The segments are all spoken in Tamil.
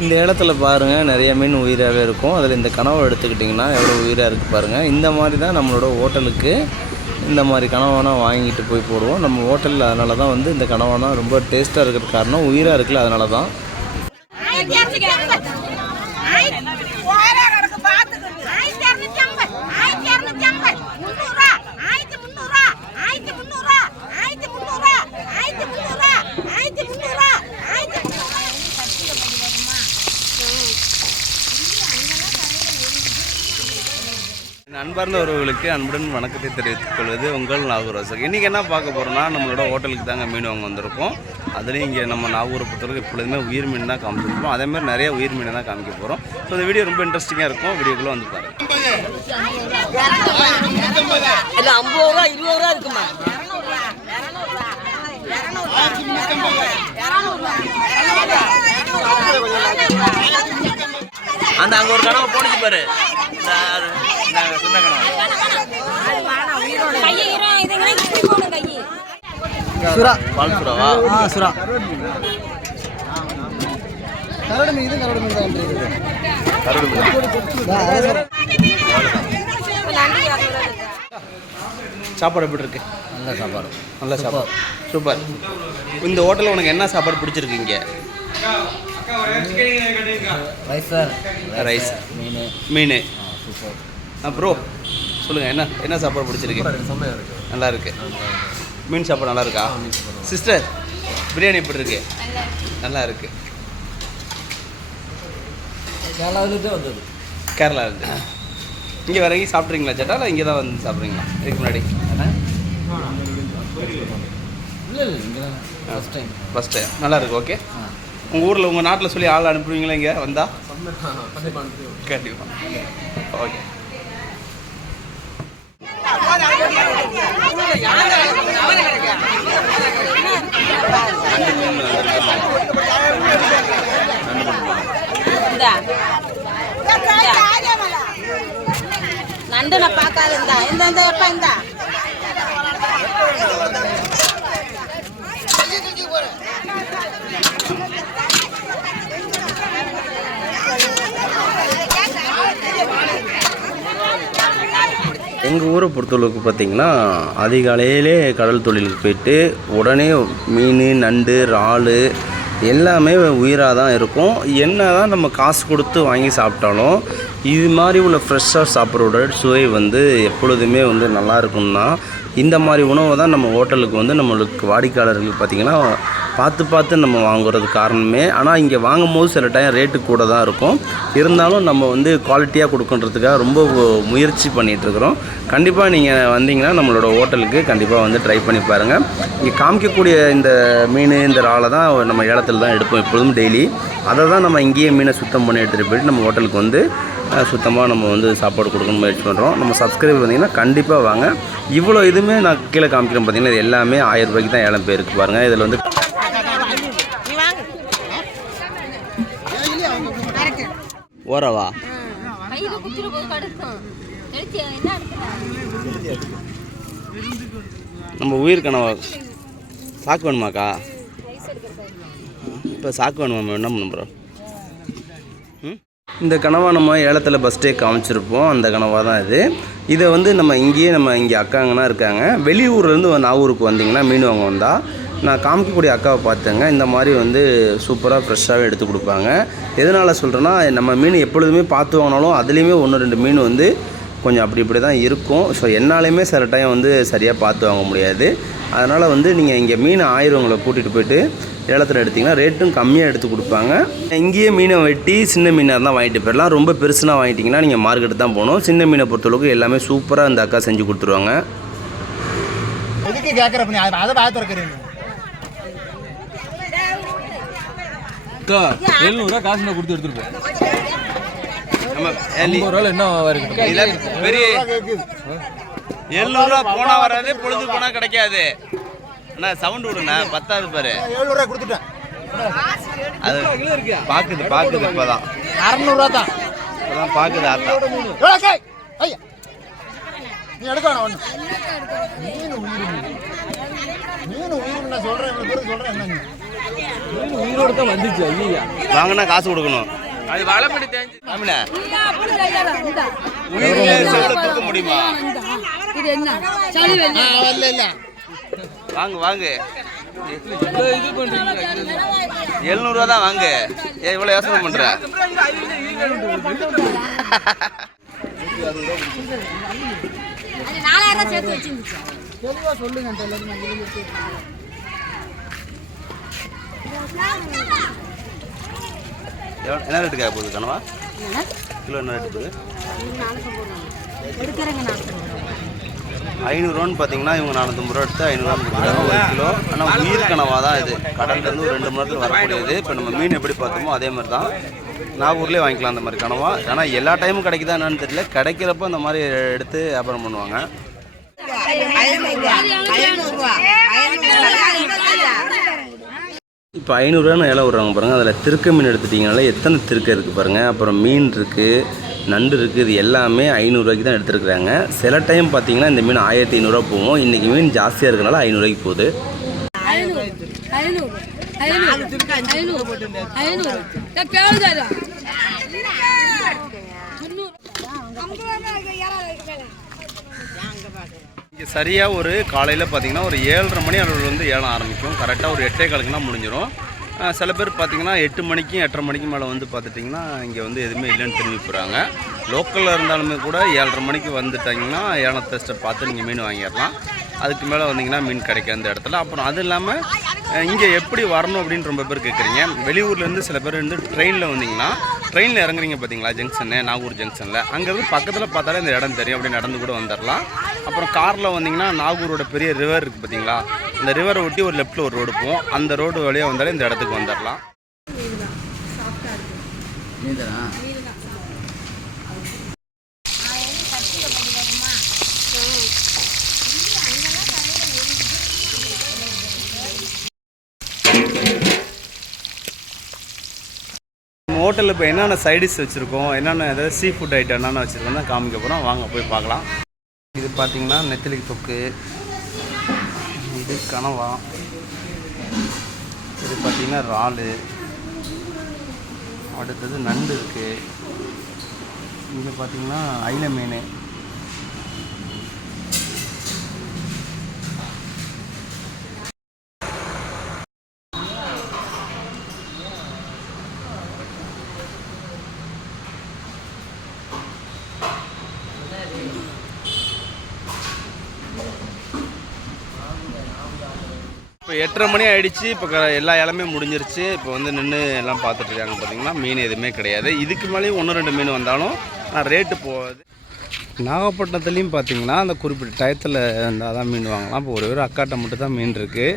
இந்த இடத்துல பாருங்கள் நிறைய மீன் உயிராகவே இருக்கும். அதில் இந்த கனவை எடுத்துக்கிட்டிங்கன்னா எவ்வளோ உயிராக இருக்குது பாருங்கள் இந்த மாதிரி தான் நம்மளோட ஹோட்டலுக்கு இந்த மாதிரி கனவானா வாங்கிட்டு போய் போடுவோம். நம்ம ஹோட்டலில் அதனால தான் வந்து இந்த கனவானா ரொம்ப டேஸ்ட்டாக இருக்கிற காரணம் உயிராக இருக்குல்ல அதனால தான் ஆயிரத்தி இரநூத்தி ஐம்பது. ஆயிரத்தி- ஓரே கிடக்கு பாத்துக்கங்க. ஆயிரத்தி இரநூத்தி ஐம்பது. ஆயிரத்தி இரநூத்தி ஐம்பது. முந்நூறுரூவா. ஆயிரத்தி முந்நூறுரூவா. ஆயிரத்தி முந்நூறுரூவா. ஆயிரத்தி முந்நூறுரூவா. ஆயிரத்தி முந்நூறுரூவா. ஆயிரத்தி முந்நூறுரூவா. ஆயிரத்தி முந்நூறுரூவா. சார்ந்தவர்களுக்கு அன்புடன் வணக்கத்தை தெரிவித்துக் கொள்வது உங்கள் நாகூர் ரசக் இன்றைக்கி என்ன பார்க்க போகிறோம்னா நம்மளோட ஹோட்டலுக்கு தாங்க மீன் வாங்க வந்திருக்கோம். அதுலேயும் இங்கே நம்ம நாகூரை பொறுத்தவரைக்கும் எப்பொழுதுமே உயிர் மீன் தான் காமிச்சிருப்போம் அதேமாதிரி நிறைய உயிர் மீன் தான் காமிக்க போகிறோம் ஸோ இந்த வீடியோ ரொம்ப இன்ட்ரெஸ்டிங்காக இருக்கும். வீடியோக்குள்ளே வந்து பாருங்கள் ஐம்பது ரூபா இருபது ரூபா இருக்குமா? அந்த அங்கே ஒரு கனவு போனிச்சு பாரு. சின்ன கனவு. சுறா பால் சுறாவா ஆ சுறா கரடு மீன் இது கரடு மீன் தான் இருக்குது கருடு மீன் சாப்பாடு எப்படி இருக்கு? நல்ல சாப்பாடு. நல்ல சாப்பாடு. சூப்பர். இந்த ஹோட்டலில் உனக்கு என்ன சாப்பாடு பிடிச்சிருக்கு இங்கே? Rice sir. ரைஸ். மீன். மீன். சூப்பர். ப்ரோ சொல்லுங்கள் என்ன என்ன சாப்பாடு பிடிச்சிருக்கு? நல்லா இருக்கு மீன் சாப்பாடு நல்லா இருக்கா சிஸ்டர் பிரியாணி எப்படி இருக்கு? நல்லா இருக்கு கேரளாவிலேருந்தே வந்தது. கேரளா இருந்து இங்கே வேற எங்கேயும் சாப்பிட்றீங்களா சேட்டா இல்லை இங்கே தான் வந்து சாப்பிட்றீங்களா? இதுக்கு முன்னாடி. இல்லை இல்லை இங்கே தான் ஃபஸ்ட் டைம் ஃபஸ்ட் டைம் நல்லா இருக்கு ஓகே உங்கள் ஊரில் உங்கள் நாட்டில் சொல்லி ஆள் அனுப்புவீங்களா இங்கே? வந்தா? கண்டிப்பாக ஓகே நண்டு நான் பார்க்காத இந்தா இந்த இந்த எப்ப இந்தா எங்கள் ஊரை பொறுத்தளவுக்கு பார்த்தீங்கன்னா அதிகாலையிலே கடல் தொழிலுக்கு போயிட்டு உடனே மீன் நண்டு இறால் எல்லாமே உயிராக தான் இருக்கும். என்ன தான் நம்ம காசு கொடுத்து வாங்கி சாப்பிட்டாலும் இது மாதிரி உள்ள ஃப்ரெஷ்ஷாக சாப்பிட்றோட சுவை வந்து எப்பொழுதுமே வந்து நல்லா இருக்கும்னா இந்த மாதிரி உணவை தான் நம்ம ஹோட்டலுக்கு வந்து நம்மளுக்கு வாடிக்கையாளர்கள் பார்த்திங்கன்னா பார்த்து பார்த்து நம்ம வாங்குறது காரணமே. ஆனால் இங்கே வாங்கும் போது சில டைம் ரேட்டு கூட தான் இருக்கும். இருந்தாலும் நம்ம வந்து குவாலிட்டியாக கொடுக்குன்றதுக்காக ரொம்ப முயற்சி பண்ணிகிட்ருக்குறோம் கண்டிப்பாக நீங்கள் வந்தீங்கன்னா நம்மளோட ஹோட்டலுக்கு கண்டிப்பாக வந்து ட்ரை பண்ணி பாருங்கள் இங்கே காமிக்கக்கூடிய இந்த மீன் இந்த இறாலை தான் நம்ம ஏலத்தில் தான் எடுப்போம் எப்பொழுதும் டெய்லி அதை தான் நம்ம இங்கேயே மீனை சுத்தம் பண்ணி எடுத்துகிட்டு போயிட்டு நம்ம ஹோட்டலுக்கு வந்து சுத்தமாக நம்ம வந்து சாப்பாடு கொடுக்கணும் முயற்சி பண்ணுறோம் நம்ம சப்ஸ்கிரைபர் வந்தீங்கன்னா கண்டிப்பாக வாங்க. இவ்வளோ இதுவுமே நான் கீழே காமிக்கிறேன் பார்த்தீங்கன்னா இது எல்லாமே ஆயிரம் ரூபாய்க்கு தான் ஏழம் பேருக்கு பாருங்கள் இதில் வந்து நீ வாங்க ஓரவா? நம்ம உயிர் கனவா? சாக்கு வேணுமாக்கா? இப்போ சாக்கு வேணுமா என்ன பண்ண ப்ரோ இந்த கனவா நம்ம ஏலத்தில் பஸ்டே காமிச்சிருப்போம். அந்த கனவா தான் இது. இதை வந்து நம்ம இங்கேயே நம்ம இங்கே அக்காங்கன்னா இருக்காங்க. வெளியூர்லேருந்து நாகூருக்கு வந்தீங்கன்னா மீன் வாங்க வந்தால் நான் காமிக்கக்கூடிய அக்காவை பார்த்தேங்க. இந்த மாதிரி வந்து சூப்பராக ஃப்ரெஷ்ஷாகவே எடுத்து கொடுப்பாங்க. எதனால் சொல்கிறேன்னா நம்ம மீன் எப்பொழுதுமே பார்த்து வாங்கினாலும் அதுலேயுமே ஒன்று ரெண்டு மீன் வந்து கொஞ்சம் அப்படி இப்படி தான் இருக்கும். ஸோ என்னாலையுமே சில டைம் வந்து சரியாக பார்த்து வாங்க முடியாது. அதனால் வந்து நீங்கள் இங்கே மீன் ஆயிரவங்களை கூட்டிகிட்டு போயிட்டு ஏலத்தில் எடுத்திங்கன்னா ரேட்டும் கம்மியாக எடுத்து கொடுப்பாங்க. இங்கேயே மீனை வெட்டி சின்ன மீனாக இருந்தால் வாங்கிட்டு போயிடலாம். ரொம்ப பெருசுனா வாங்கிட்டிங்கன்னா நீங்கள் மார்க்கெட்டு தான் போகணும். சின்ன மீனை பொறுத்தளவுக்கு எல்லாமே சூப்பராக இந்த அக்கா செஞ்சு கொடுத்துருவாங்க. எதுக்கு கேட்குறப்ப அதை அதை இருக்கிறீங்க எழுநூறுவா காசு நான் கொடுத்து ரூபாயில் என்ன பெரிய எழுநூறுவா போனால் வராது பொழுது போனால் கிடைக்காது. அண்ணா சவுண்ட் விடுண்ணா பத்தாவது பாரு. ஏழ்நூறுவா கொடுத்துட்டேன். அது பார்க்குது பார்க்குது இப்போ தான் அறநூறுவா தான் இப்போ தான் பார்க்குது ஆத்தா ஐயா நீ எடுக்க வேணாம் ஒன்று மீன் உயிர் மீன். உயிர் நான் இவ்வளோ தூரம் சொல்கிறேன் என்ன உயிரோடு தான் வந்துச்சு ஐயா. வாங்கினா காசு கொடுக்கணும். அது வளப்படி தேஞ்சு. உயிரிலே செல்ல தூக்க முடியுமா? ஆ வரல இல்ல. வாங்க வாங்க. இது பண்றீங்க எழுநூறுவா தான் வாங்க. ஏன் இவ்வளோ யோசனை நாலாயிரம் சேர்த்து வச்சிருந்துச்சு. சொல்லுங்க எல்லாரும் நான் இருந்து எவ்வளோ- என்ன ரேட்டுக்கா போகுது கனவா? கிலோ என்ன ரேட்டு போகுது? ஐநூறுரூவான்னு பார்த்தீங்கன்னா இவங்க நானூற்றம்பது ரூபா எடுத்து ஐநூறுரூவா கொடுக்குறாங்க. ஒரு கிலோ. ஆனால் உயிர் கனவா தான் இது. கடல்லேருந்து ஒரு ரெண்டு மணி நேரத்தில் வரக்கூடியது. இப்போ நம்ம மீன் எப்படி பார்த்தோமோ அதே மாதிரி தான். நாகூர்லேயே வாங்கிக்கலாம் அந்த மாதிரி கனவா. ஆனால் எல்லா டைமும் கிடைக்குதா என்னன்னு தெரியல. கிடைக்கிறப்ப அந்த மாதிரி எடுத்து வியாபாரம் பண்ணுவாங்க. இப்போ ஐநூறுரூவான்னு இலை விட்றாங்க பாருங்கள் அதில் திருக்க மீன் எடுத்துட்டிங்கனால எத்தனை திருக்க இருக்குது பாருங்கள் அப்புறம் மீன் இருக்குது நண்டு இருக்குது இது எல்லாமே ஐநூறுரூவாய்க்கு தான் எடுத்துருக்குறாங்க. சில டைம் பார்த்தீங்கன்னா இந்த மீன் ஆயிரத்தி ஐநூறுரூவா போகும். இன்றைக்கி மீன் ஜாஸ்தியாக இருக்கனால ஐநூறுரூவாய்க்கு போகுது. இங்கே சரியாக ஒரு காலையில் பார்த்தீங்கன்னா ஒரு ஏழரை மணி அளவில் வந்து ஏலம் ஆரம்பிக்கும். கரெக்டாக ஒரு எட்டே காலுக்குனா முடிஞ்சிடும் சில பேர் பார்த்தீங்கன்னா எட்டு மணிக்கும் எட்டரை மணிக்கு மேலே வந்து பார்த்துட்டிங்கன்னா இங்கே வந்து எதுவுமே இல்லைன்னு திரும்பி போகிறாங்க லோக்கலில் இருந்தாலுமே கூட ஏழரை மணிக்கு வந்துட்டாங்கன்னா ஏலம் டெஸ்ட்டை பார்த்து நீங்கள் மீன் வாங்கிடலாம். அதுக்கு மேலே வந்தீங்கன்னா மீன் கிடைக்கும் அந்த இடத்துல. அப்புறம் அது இல்லாமல் இங்கே எப்படி வரணும் அப்படின்னு ரொம்ப பேர் கேட்குறீங்க வெளியூர்லேருந்து சில பேர் வந்து ட்ரெயினில் வந்தீங்கன்னா ட்ரெயினில் இறங்குறீங்க பார்த்தீங்களா ஜங்ஷனு நாகூர் ஜங்ஷனில் அங்கேருந்து பக்கத்தில் பார்த்தாலே இந்த இடம் தெரியும். அப்படி நடந்து கூட வந்துடலாம் அப்புறம் காரில் வந்தீங்கன்னா நாகூரோட பெரிய ரிவர் இருக்குது பார்த்தீங்களா இந்த ரிவரை ஒட்டி ஒரு லெஃப்ட்டில் ஒரு ரோடு போகும் அந்த ரோடு வழியாக வந்தாலே இந்த இடத்துக்கு வந்துடலாம் நம்ம ஹோட்டலில் இப்போ என்னென்ன சைடிஷ் வச்சுருக்கோம் என்னென்ன ஏதாவது சீ ஃபுட் ஐட்டம் என்னென்ன வச்சுருக்கோம் தான் காமிக்க போகிறோம் வாங்க போய் பார்க்கலாம். இது பார்த்தீங்கன்னா நெத்திலி தொக்கு. இது கனவா. இது பார்த்திங்கன்னா இறால். அடுத்தது நண்டு இருக்குது இங்கே பார்த்தீங்கன்னா ஐல மீன். இப்போ எட்டரை மணி ஆகிடுச்சு இப்போ க- எல்லா இடமே முடிஞ்சிருச்சு. இப்போ வந்து நின்று எல்லாம் பார்த்துட்டு இருக்காங்க பார்த்தீங்கன்னா மீன் எதுவுமே கிடையாது. இதுக்கு மேலேயும் ஒன்று ரெண்டு மீன் வந்தாலும் நான் ரேட்டு போகாது. நாகப்பட்டினத்துலேயும் பார்த்தீங்கன்னா அந்த குறிப்பிட்ட டயத்தில் இருந்தால் தான் மீன் வாங்கலாம். இப்போ ஒரு ஒரு அக்காட்டை மட்டும் தான் மீன் இருக்குது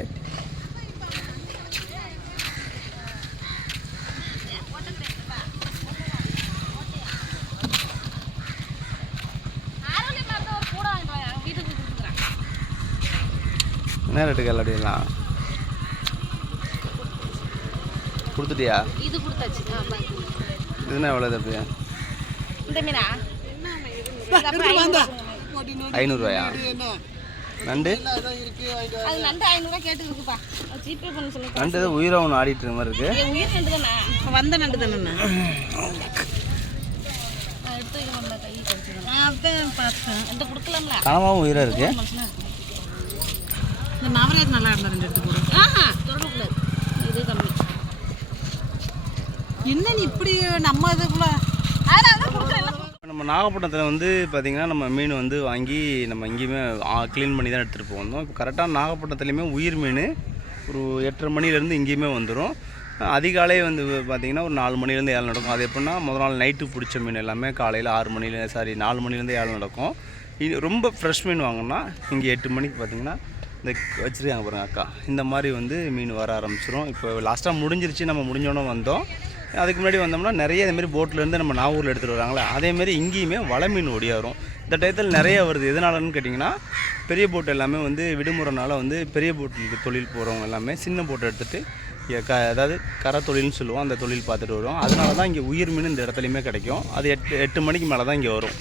என்ன ரேட்டு கல்லடியெல்லாம் கொடுத்துட்டியா? இது கொடுத்தாச்சு. பாரு. இதுனா எவ்வளோ அப்படியா? இந்த மீனா? ஐநூறுரூவாயா? நண்டு? அது நண்டு ஐநூறுரூவா கேட்டு இருக்குப்பா. ஜிபே பண்ண சொல்லுங்க நண்டு ஏதோ உயிராக ஒன்று ஆடிட்டு இருக்க மாதிரி இருக்கு. உயிர் நண்டு தானே? வந்த நண்டு தானே எடுத்து வைக்க முடியல கை கடிச்சிடும் அதான் பார்த்தேன். என்கிட்ட கொடுக்கலாம்ல. கனவாவும் உயிராக இருக்கு. இந்த நவரேத் நல்லா இருந்தா ரெண்டு எடுத்து கொடு. ஆஹா தொடக்கூடாது இது கம்மி என்ன இப்படி நம்ம இதுக்குள்ள நம்ம நாகப்பட்டினத்தில் வந்து பார்த்திங்கன்னா நம்ம மீன் வந்து வாங்கி நம்ம இங்கேயுமே க்ளீன் பண்ணி தான் எடுத்துகிட்டு போகணும் இப்போ கரெக்டாக நாகப்பட்டினத்துலேயுமே உயிர் மீன் ஒரு எட்டரை மணிலேருந்து இங்கேயுமே வந்துடும் அதிகாலை வந்து பார்த்திங்கன்னா ஒரு நாலு மணிலேருந்து ஏழு நடக்கும். அது எப்படின்னா முதல் நாள் நைட்டு பிடிச்ச மீன் எல்லாமே காலையில் ஆறு மணில சாரி நாலு மணிலேருந்து ஏழு நடக்கும். இது ரொம்ப ஃப்ரெஷ் மீன் வாங்கினா இங்கே எட்டு மணிக்கு பார்த்திங்கன்னா இந்த வச்சுருக்காங்க பாருங்க அக்கா இந்த மாதிரி வந்து மீன் வர ஆரம்பிச்சிடும் இப்போ லாஸ்ட்டாக முடிஞ்சிருச்சு நம்ம முடிஞ்சோன்னே வந்தோம். அதுக்கு முன்னாடி வந்தோம்னா நிறைய இதேமாரி போட்லேருந்து நம்ம நாகூரில் எடுத்துகிட்டு வராங்களே அதேமாரி இங்கேயுமே வலை மீன் ஒடியாரும் இந்த டயத்தில் நிறைய வருது. எதனாலன்னு கேட்டிங்கன்னா பெரிய போட் எல்லாமே வந்து விடுமுறைனால வந்து பெரிய போட்டுக்கு தொழில் போகிறவங்க எல்லாமே சின்ன போட்டை எடுத்துகிட்டு க அதாவது கரை தொழில்னு சொல்லுவோம் அந்த தொழில் பார்த்துட்டு வருவோம். அதனால தான் இங்கே உயிர் மீன் இந்த இடத்துலையுமே கிடைக்கும். அது எட்டு எட்டு மணிக்கு மேலே தான் இங்கே வரும்.